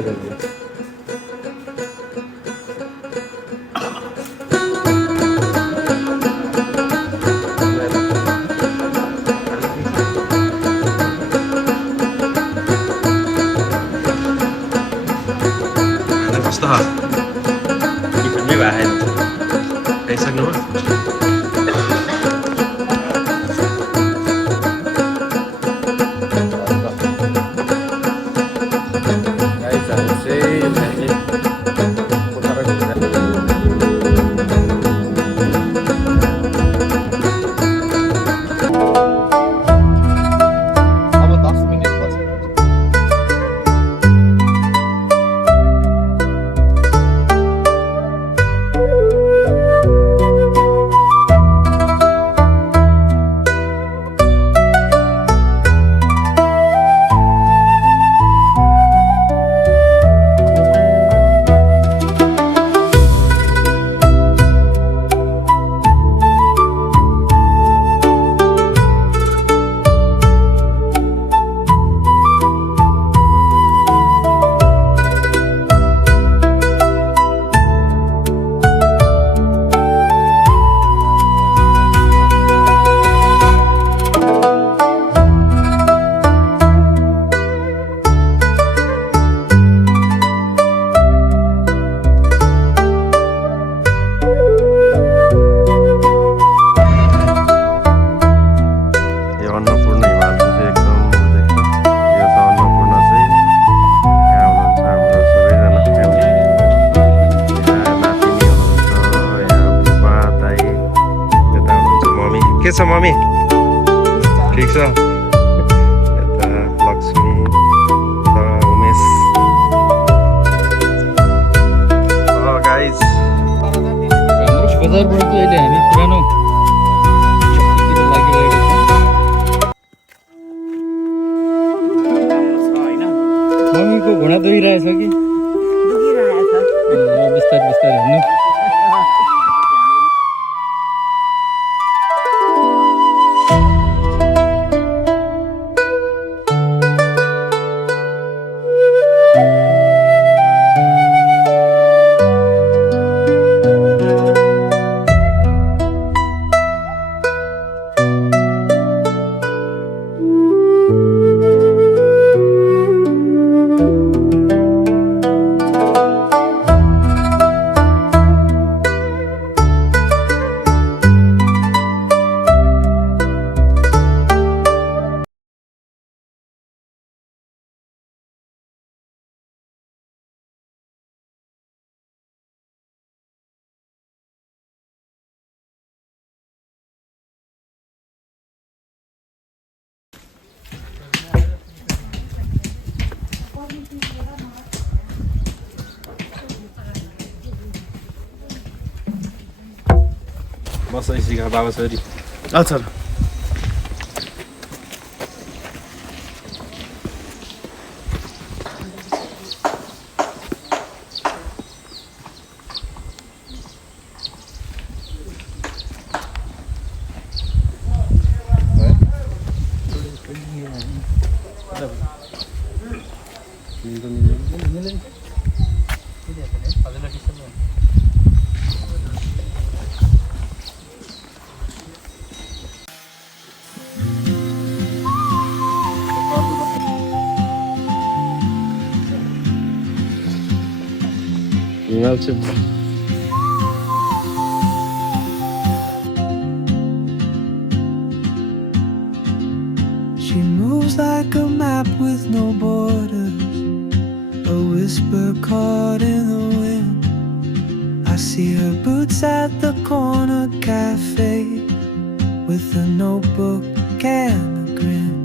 कस्तो छ टिफिनमै भयो खाइसक्नुभयो के छ मम्मी ठिक छ यता लक्ष्मी उमेश गाइज बजारबाट चाहिँ अहिले हामी पुरानो शक्तितिर लागिरहेको छ मम्मीको घुँडा दुखिरहेछ कि बिस्तारै बिस्तारै हिँड्नु बस ऐसिका बाबा छोरी अच्छा She moves like a map with no borders, a whisper caught in the wind. I see her boots at the corner cafe with a notebook and a grin.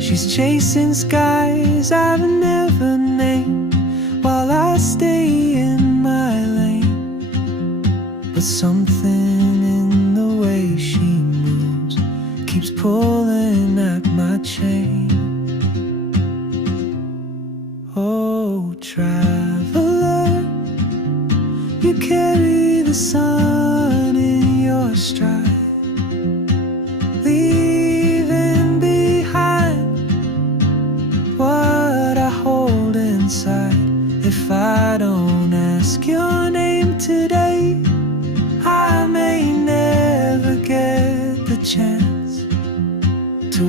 She's chasing skies I've never named while I stay in my lane. But something in the way she moves keeps pulling at my chain. Oh, traveler, you carry the sun in your stride, leaving behind what I hold in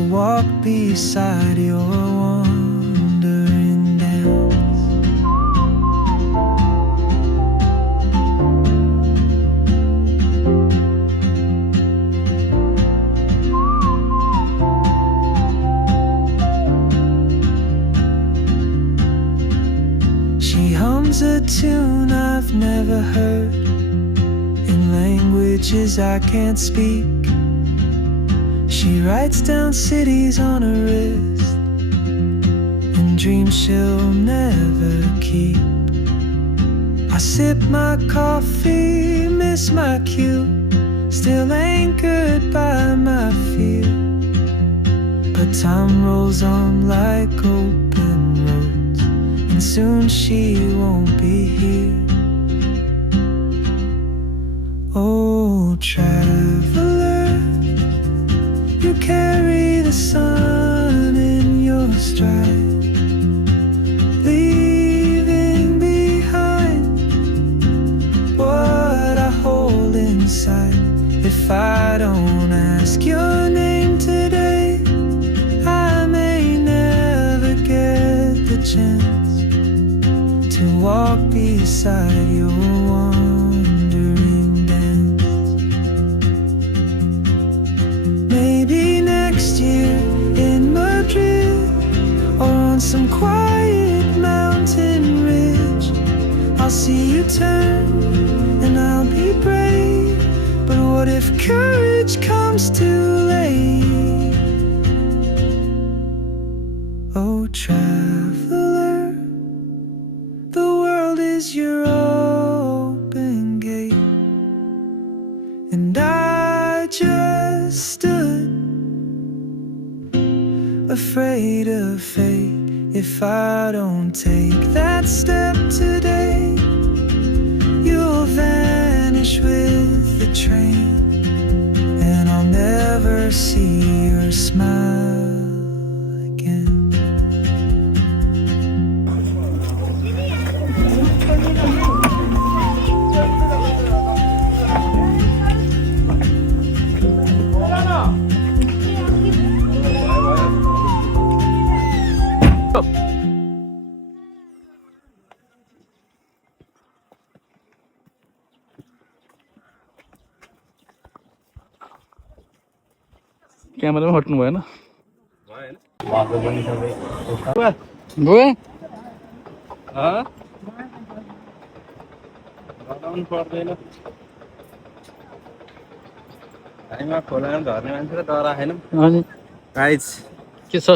walk beside your wandering dance. She hums a tune I've never heard in languages I can't speak. She writes down cities on her wrist and dreams she'll never keep. I sip my coffee, miss my cue, still anchored by my fear. But time rolls on like open roads, and soon she won't be here. Oh, traveler, you carry the sun in your stride, leaving behind what I hold inside. If I don't ask your name today, I may never get the chance to walk beside your wandering dance. Maybe next year in Madrid, or on some quiet mountain ridge, I'll see you turn and I'll be brave. But what if courage comes too late? Oh, traveler, the world is your open gate, and I just stood afraid of fate. If I don't take that step today, you'll vanish with the train, and I'll never see your smile again. Camera पनि हट्नु भएन भएन गए लगाउनु पर्दैन। हामीमा खोलामा झर्ने मान्छे र डरा छैनौँ। अनि गाइज के छ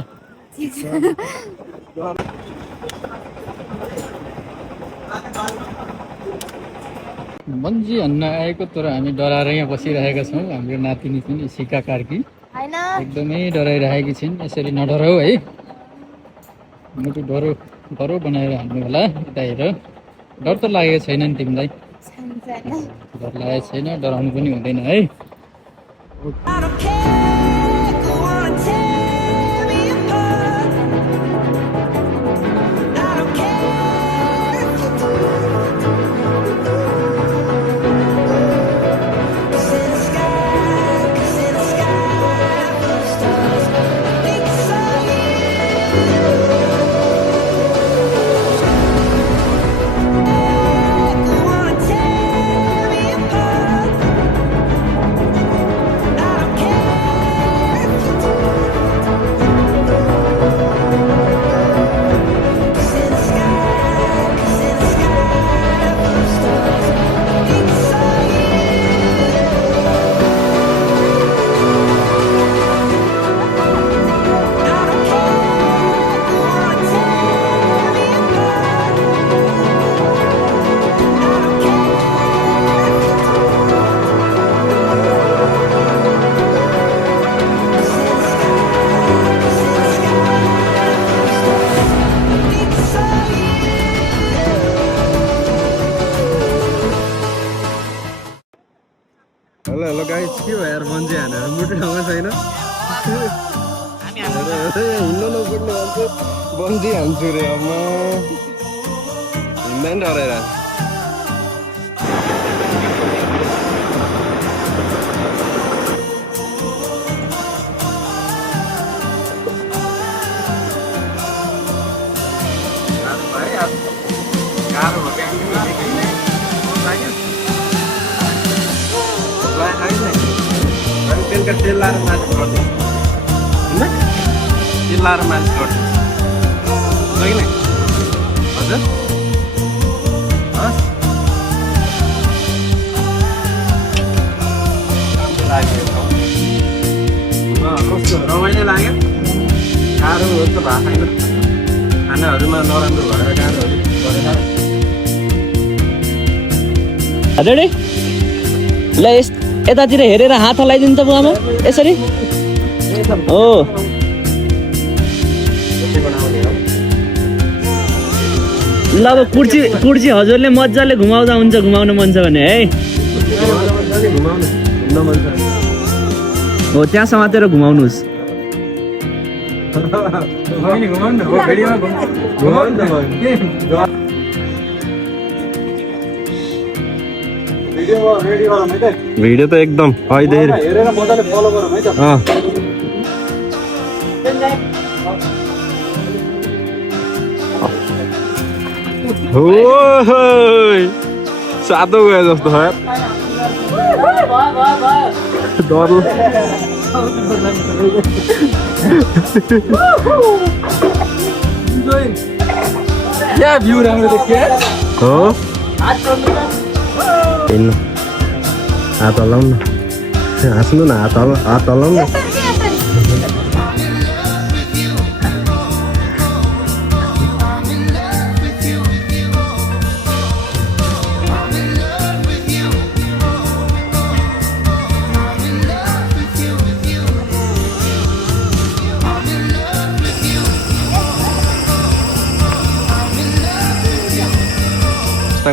बन्जी हान्न आएको तर हामी डराएर यहाँ बसिरहेका छौँ। हाम्रो नातिनी पनि सिका कार्की एकदमै डराइरहेकी छिन्। यसरी नडराऊ है, मुटु डरो डरो बनाएर हान्नु होला। यता हेर, डर त लागेको छैन नि तिमीलाई? डर लागेको छैन, डराउनु पनि हुँदैन है। I don't care, go on and tear me apart. I don't care if you do. 'Cause in the sky full of stars, I think I saw you. Go on and tear me apart. I don't care if you do. 'Cause in the sky full of stars, I think I saw you. I don't care, go on and tear me apart. I don't care if you do. 'Cause in the sky full of stars, I think I saw you. Hello hello guys, के भयो यार? Bungee हानेर मुटु ठाउँमा छैन। हिँड्न नपुग्ने मान्छे बन्जी हान्छु रे अम्मा, हिँड्दा नि डराइरहेको छ। बेलुका चिल्लाएर मान्छे गर्छ होइन चिल्लाएर मान्छे गर्छ होइन हजुर कस्तो रमाइलो लाग्यो गाह्रो हो त भएको छैन खानाहरूमा नराम्रो भएर गाह्रोहरू गरेर हजुर ल यतातिर हेरेर हात हल्लाइदिनु त बुवामा यसरी हो ल अब कुर्ची हजुरले मजाले घुमाउँदा हुन्छ घुमाउनु मन छ भने है हो त्यहाँ समातेर घुमाउनुहोस् भिडियो त एकदम हेरेर मजाले फलो गरौँ है त सातो गयो जस्तो डर क्या भ्यू राम्रो देखियो हो हिँड्नु हात हल्लाउनु हाँस्नु न हात हल्लाउनु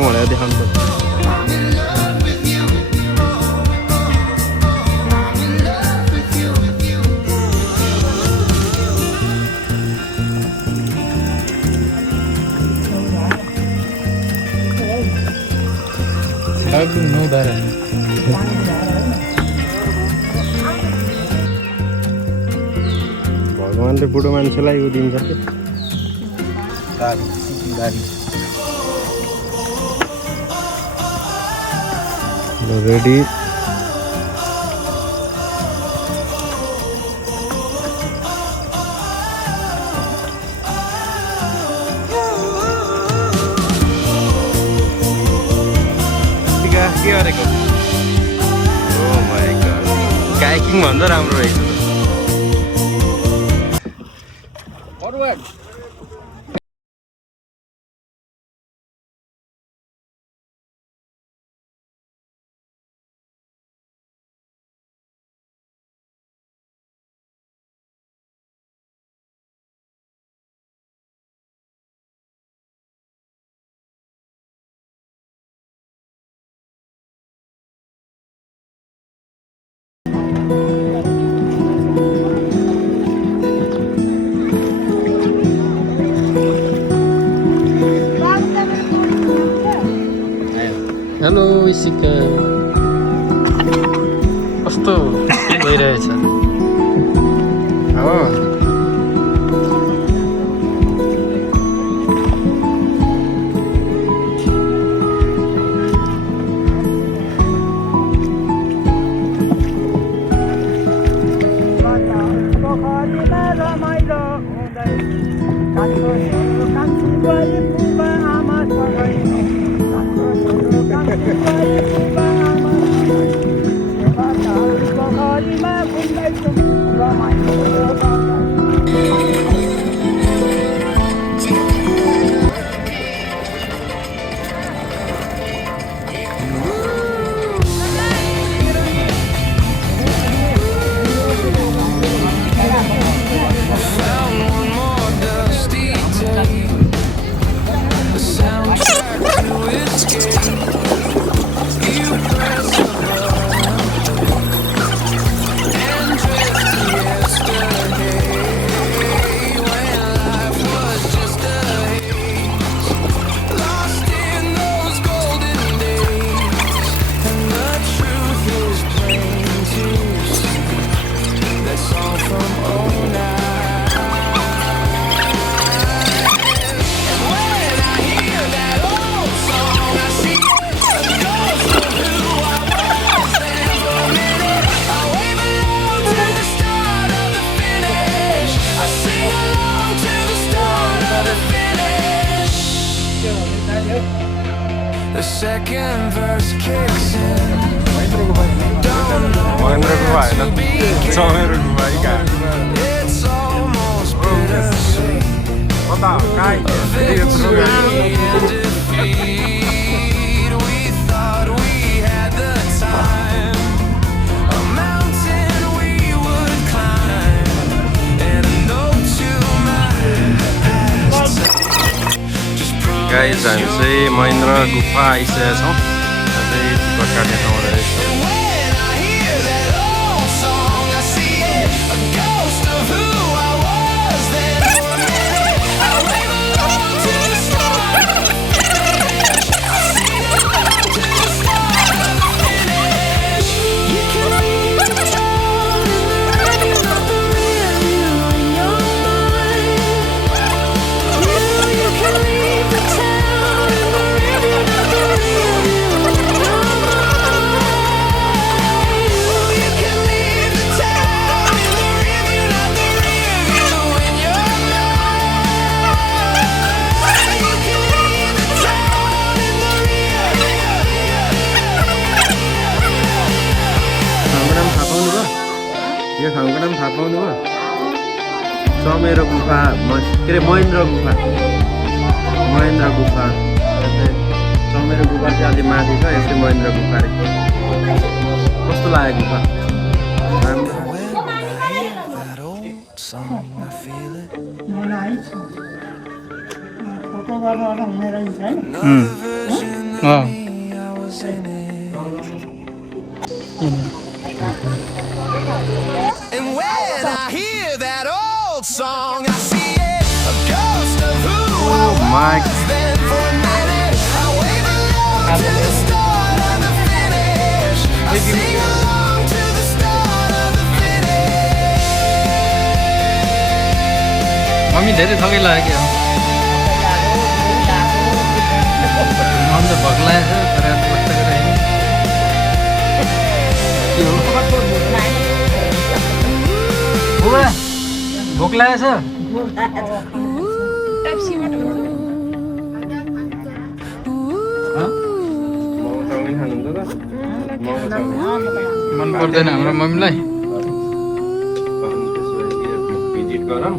भनेर देखाउनु पर्छ भगवान्ले बुढो मान्छेलाई उ दिन्छ कि रेडी के गरेको ओ माय गॉड काइकिङ भन्दा राम्रो रहेछ हेलो इसिका कस्तो भइरहेछ हो second verse kicks in. Mahendra गुफा होइन चमेरो गुफा है कहाँ It's almost bittersweet. कता कहाँ We thought we had the time, a mountain we would climb, and a note to my past. Guys हामी चाहिँ महेन्द्र गुफा आइसकेका छौँ अझै टिकट काट्ने ठाउँ रहेछ When I hear that old song, I see a ghost of who I was then. For a minute, I wave along to the start of the finish. I sing along to the start of the finish. You can leave the town in the rearview of the rearview in your mind. You can leave the town in the rearview of the rearview in your mind. You can leave the town in the rearview of the rearview in your mind. You can leave the town in the ठाउँको नाम थाहा पाउनु भयो चमेरो गुफा के अरे महेन्द्र गुफा चमेरो गुफा चाहिँ अलि माथि छ यसै महेन्द्र गुफा रे कस्तो लाग्यो गुफा राम्रो That old song, I feel it. Another version of me, I was in it. And when I hear that old song, I see it, a ghost of who I my was then. For a minute, I wave along to the start of the finish. I sing along to the start of the finish. Mummy धेरै थकै लाग्यो मन त भोक लागेको छ तर कस्तो गरेर के हो बुबा भोक लागेछ मन पर्दैन हाम्रो मम्मीलाई भिजिट गरौँ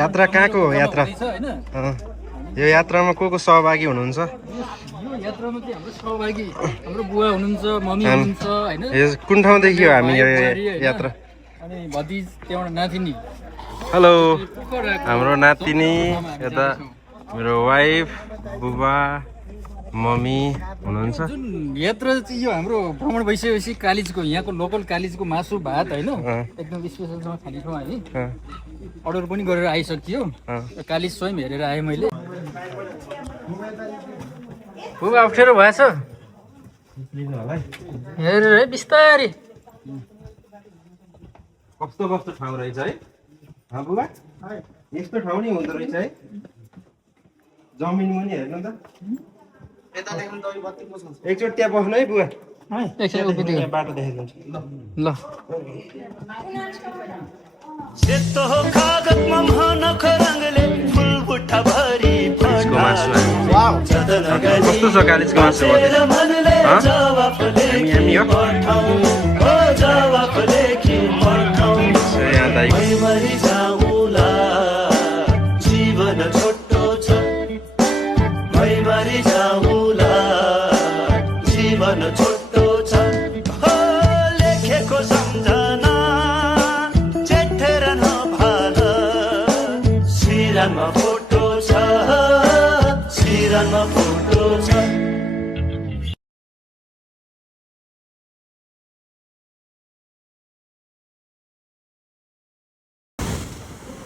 यात्रा कहाँको हो यात्रा यो यात्रामा को सहभागी हुनुहुन्छ यो यात्रामा चाहिँ हाम्रो सहभागी हाम्रो बुवा हुनुहुन्छ मम्मी हुनुहुन्छ हैन यो कुन ठाउँदेखि हो हामी यो यात्रा अनि भतिज त्यहाँबाट नातिनी हेलो हाम्रो नातिनी यता मेरो वाइफ बुबा मम्मी हुनुहुन्छ जुन यात्रा चाहिँ यो हाम्रो भ्रमण भइसकेपछि कालिजको यहाँको लोकल कालिजको मासु भात होइन एकदम स्पेसलसँग खाने ठाउँ हामी अर्डर पनि गरेर आइसकियो कालिज स्वयं हेरेर आएँ मैले बुबा अप्ठ्यारो भएछ हेरेर है बिस्तारी कस्तो कस्तो ठाउँ रहेछ है बुबा यस्तो ठाउँ नि हुँदो रहेछ है जमिन पनि हेर्नु त एकचोटि त्यहाँ बस्नु है बुवा बाटो देखाइदिन्छु ल सेतो कागजमा महनको रङले फुल बुट्टा भरि कालिजको मासु कस्तो छ कालिजको मासु मनले जवाफ लेखी पठाऊ ओ जवाफ लेखी पठाऊ यहाँ दाइ मरि जाऊला जीवन छोटो छ मरि जाऊला जीवन छोटो छ हो लेखेको सम्झना चेटेर नभाल सिरानमा फोटो छ सिरानमा फोटो छ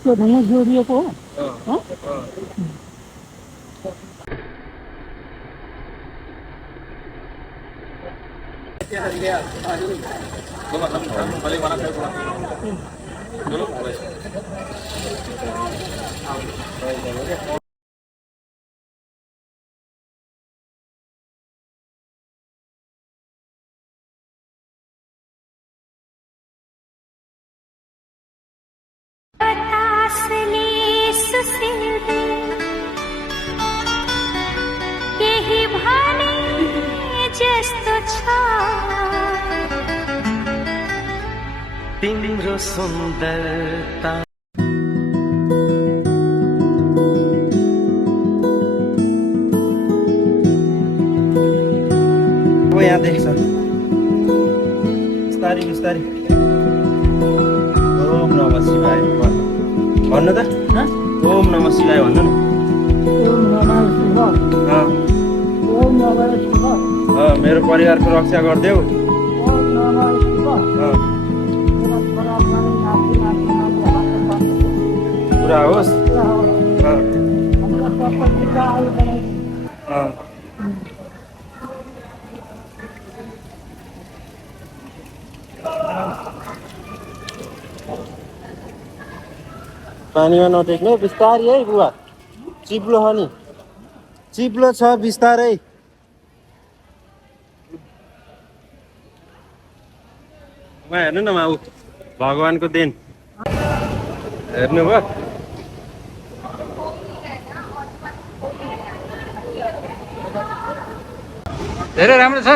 त्यो ढुङ्गा जोडिएको हो बतास ले सीधे केही भने जस्तो छ तिम्रो सुन्दरता अब यहाँ देख्छ बिस्तारी बिस्तारी ओम नमः शिवाय भन्नु त ओम नमः शिवाय भन्नु न मेरो परिवारको रक्षा गरिदेऊ पुरा होस् पानीमा नटेक्नु बिस्तारै है बुवा चिप्लो छ नि चिप्लो छ बिस्तारै उहाँ हेर्नु न माउ भगवानको देन हेर्नुभयो धेरै राम्रो छ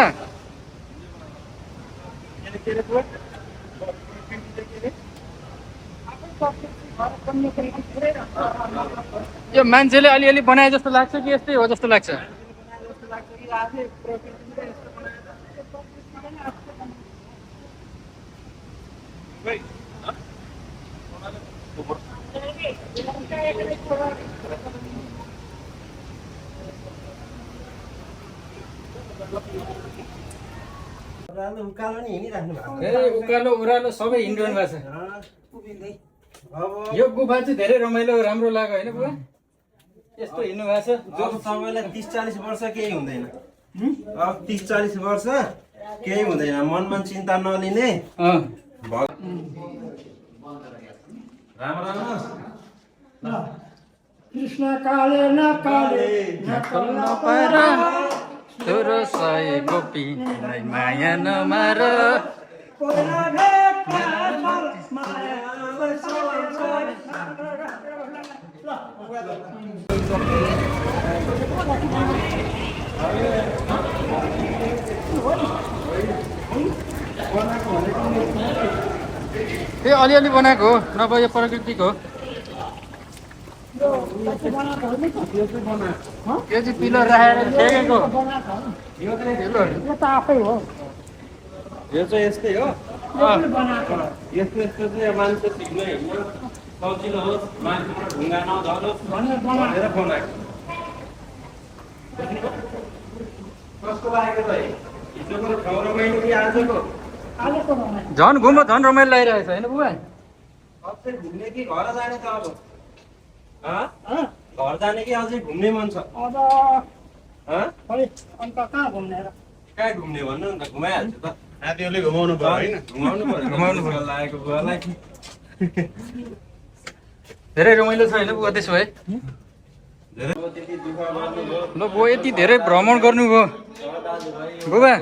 यो मान्छेले अलिअलि बनाए जस्तो लाग्छ कि यस्तै हो जस्तो लाग्छ उकालो नि हिँडिराख्नु भएको उकालो ओह्रालो सबै हिँडिरहनु भएको छ अब यो गुफा चाहिँ धेरै रमाइलो राम्रो लाग्यो होइन बुवा यस्तो हिँड्नु भएको छ अब तपाईँलाई 30-40 वर्ष केही हुँदैन अब 30-40 वर्ष केही हुँदैन मनमा चिन्ता नलिने राम राम कृष्ण काले न काले तोरो सय गोपी माया नमार त्यो अलिअलि बनाएको हो नभए यो प्राकृतिक हो यो चाहिँ पिलर राखेर ठेकेको यो त आफै हो यो चाहिँ यस्तै हो यस्तो यस्तो चाहिँ मान्छे सिक्नै हिँड्नु सजिलो होस् मान्छेबाट ढुङ्गा नझरोस् भनेर बनाएको कस्तो लागेको त हिजोको ठाउँ रमाइलो कि आजको झन् घुम्न झन् रमाइलो लागिरहेको छ होइन बुबा अझै घुम्ने कि घर जाने त अब घर जाने कि अझै घुम्ने मन छ अब अन्त कहाँ घुम्ने र कहाँ घुम्ने भन्नु नि त घुमाइहाल्छु त नातिहरूले घुमाउनु पर्यो होइन घुमाउनु पर्यो लागेको बुवालाई धेरै रमाइलो छ होइन बुबा त्यसो भए धेरै अब त्यति दुःख गर्नुभयो ल बुबा यति धेरै भ्रमण गर्नुभयो बुबा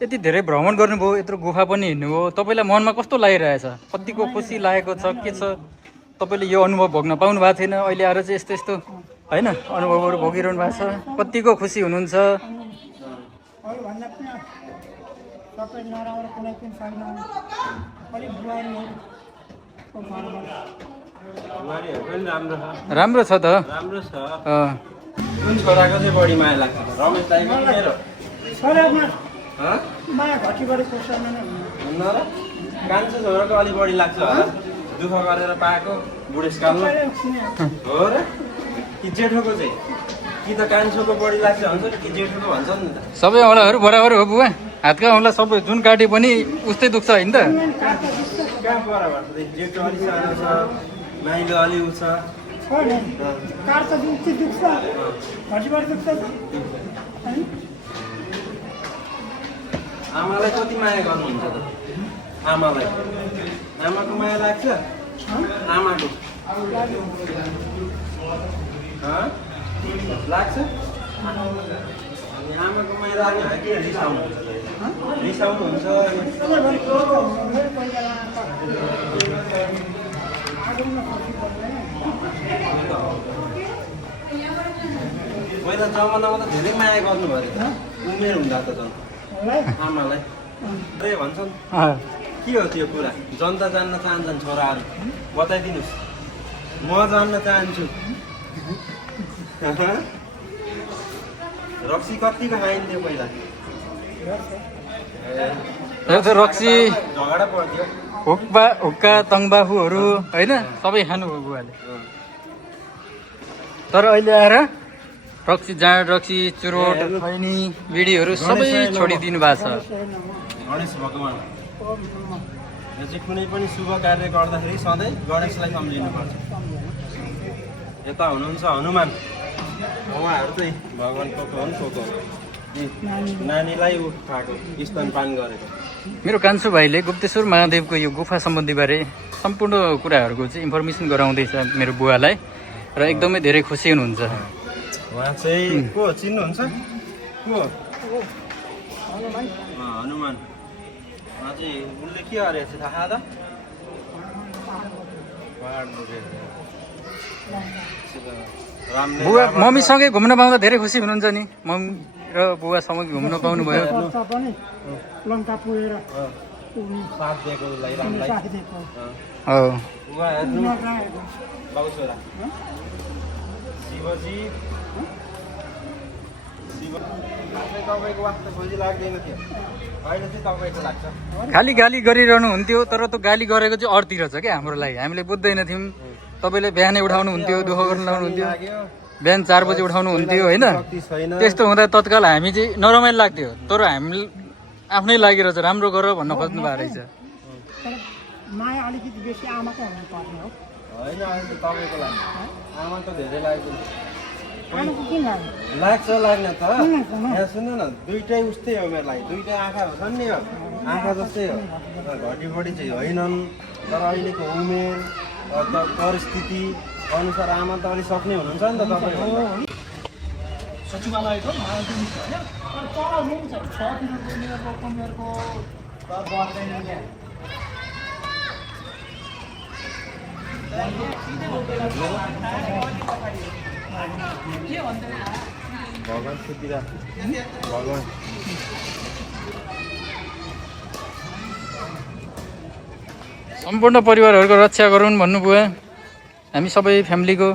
यति धेरै भ्रमण गर्नुभयो यत्रो गुफा पनि हिँड्नुभयो तपाईँलाई मनमा कस्तो लागिरहेछ कतिको खुसी लागेको छ के छ तपाईँले यो अनुभव भोग्न पाउनु भएको थिएन अहिले आएर चाहिँ यस्तो यस्तो होइन अनुभवहरू भोगिरहनु भएको छ कतिको खुसी हुनुहुन्छ अरू भन्दा पनि सबै नराम्रो कुनै पनि छैन अलिक बुहारीहरूको घरमा बुहारीहरू पनि राम्रो छ राम्रो छ त राम्रो छ कुन छोराको चाहिँ बढी माया लाग्छ रमेश दाइको कि मेरो छोरामा हँ माया घटीबढी खोर्सानी नै हुन्न र कान्छो छोराको अलिक बढी लाग्छ होला दुःख गरेर पाएको बुढेसकालमा हो र कि जेठोको चाहिँ कि त कान्छोको बढी लाग्छ भन्छ नि कि जेठोको भन्छ नि त सबै औँलाहरू बराबर हो बुबा हातका औँला सबै जुन काटे पनि उस्तै दुख्छ होइन त कहाँ बराबर छ जेठो अलिक सानो छ माइलो अलि उ छ कार त दुख्छ घटीबढी दुख्छ आमालाई कति माया गर्नुहुन्छ त आमालाई आमाको माया लाग्छ आमाको लाग्छ अनि आमाको माया लाग्ने हो कि रिसाउनुहुन्छ जाउँ न पछि पर्ने। पहिला जमानामा त धेरै माया गर्नुभयो अरे त उमेर हुँदा त झन् मलाई आमालाई त्यही भन्छन् अँ, के हो त्यो कुरा जनता जान्न चाहन्छन् छोराहरू बताइदिनुहोस् म जान्न चाहन्छु रक्सी कतिको खाइन्थ्यो पहिला यो त रक्सी झगडा पर्थ्यो हुक्का तङबाफुहरू होइन सबै खानुभयो बुवाले। तर अहिले आएर रक्सी जाँड रक्सी चुरोट खैनी बिडीहरू सबै छोडिदिनु भएको छ। गणेश भगवान् यो चाहिँ कुनै पनि शुभ कार्य गर्दाखेरि सधैँ गणेशलाई सम्झिनुपर्छ। यता हुनुहुन्छ हनुमान उहाँहरू चाहिँ भगवान्को हुन् को नानीलाई उठाएको स्तनपान गरेको मेरो कान्छो भाइले गुप्तेश्वर महादेवको यो गुफा सम्बन्धी बारे सम्पूर्ण कुराहरूको चाहिँ इन्फर्मेसन गराउँदैछ मेरो बुवालाई र एकदमै धेरै खुसी हुनुहुन्छ। उहाँ चाहिँ को चिन्नुहुन्छ को हनुमान उहाँ चाहिँ उसले के गरेको छ थाहा त पहाड बोकेको बुवा मम्मीसँगै घुम्न पाउँदा धेरै खुसी हुनुहुन्छ नि मम्मी र बुवासँग घुम्न पाउनुभयो। पर्छ पनि लङ्का पुगेर साथ दिएको उसलाई रामलाई साथ दिएको हो उहाँ हेर्नु नगएको बाउछोरा शिवजी शिव खासै तपाईँको वास्ता खोजी लाग्दैन थियो अहिले चाहिँ तपाईँको लाग्छ खालि गाली गरिरहनु हुन्थ्यो तर त्यो गाली गरेको चाहिँ अर्थी रहेछ क्या हाम्रो लागि हामीले बुझ्दैन थियौँ। तपाईँले बिहानै उठाउनु हुन्थ्यो दुःख गर्नु लाउनुहुन्थ्यो लाग्यो बिहान 4 बजी उठाउनु हुन्थ्यो होइन शक्ति छैन त्यस्तो हुँदा तत्काल हामी चाहिँ नरमाइलो लाग्थ्यो तर हामी आफ्नै लागि रहेछ राम्रो गर भन्न खोज्नु भएको रहेछ। तर माया अलिकति बेसी आमाको हुनुपर्ने हो। होइन अहिले त तपाईँको लाग्छ आमा त धेरै लाग्दैन आमाको किन लाग्यो लाग्छ लाग्ने त किन लाग्छ न? यहाँ सुन्नु न दुइटै उस्तै हो मेरो लागि दुइटै आँखा हुन्छन् नि हो आँखा जस्तै हो घटीबढी चाहिँ होइनन् तर अहिलेको उमेर परिस्थिति अनुसार आमा त अलिक सक्ने हुनुहुन्छ नि त तपाईँको सचिवालयको महादिन छ होइन तर तल रुम छ 6 दिनको उमेरको कमेरको बस्दैन क्या भगवान् सुतिरा भगवान् सम्पूर्ण परिवारहरूको रक्षा गरौँ भन्नु बुवा हामी सबै फ्यामिलीको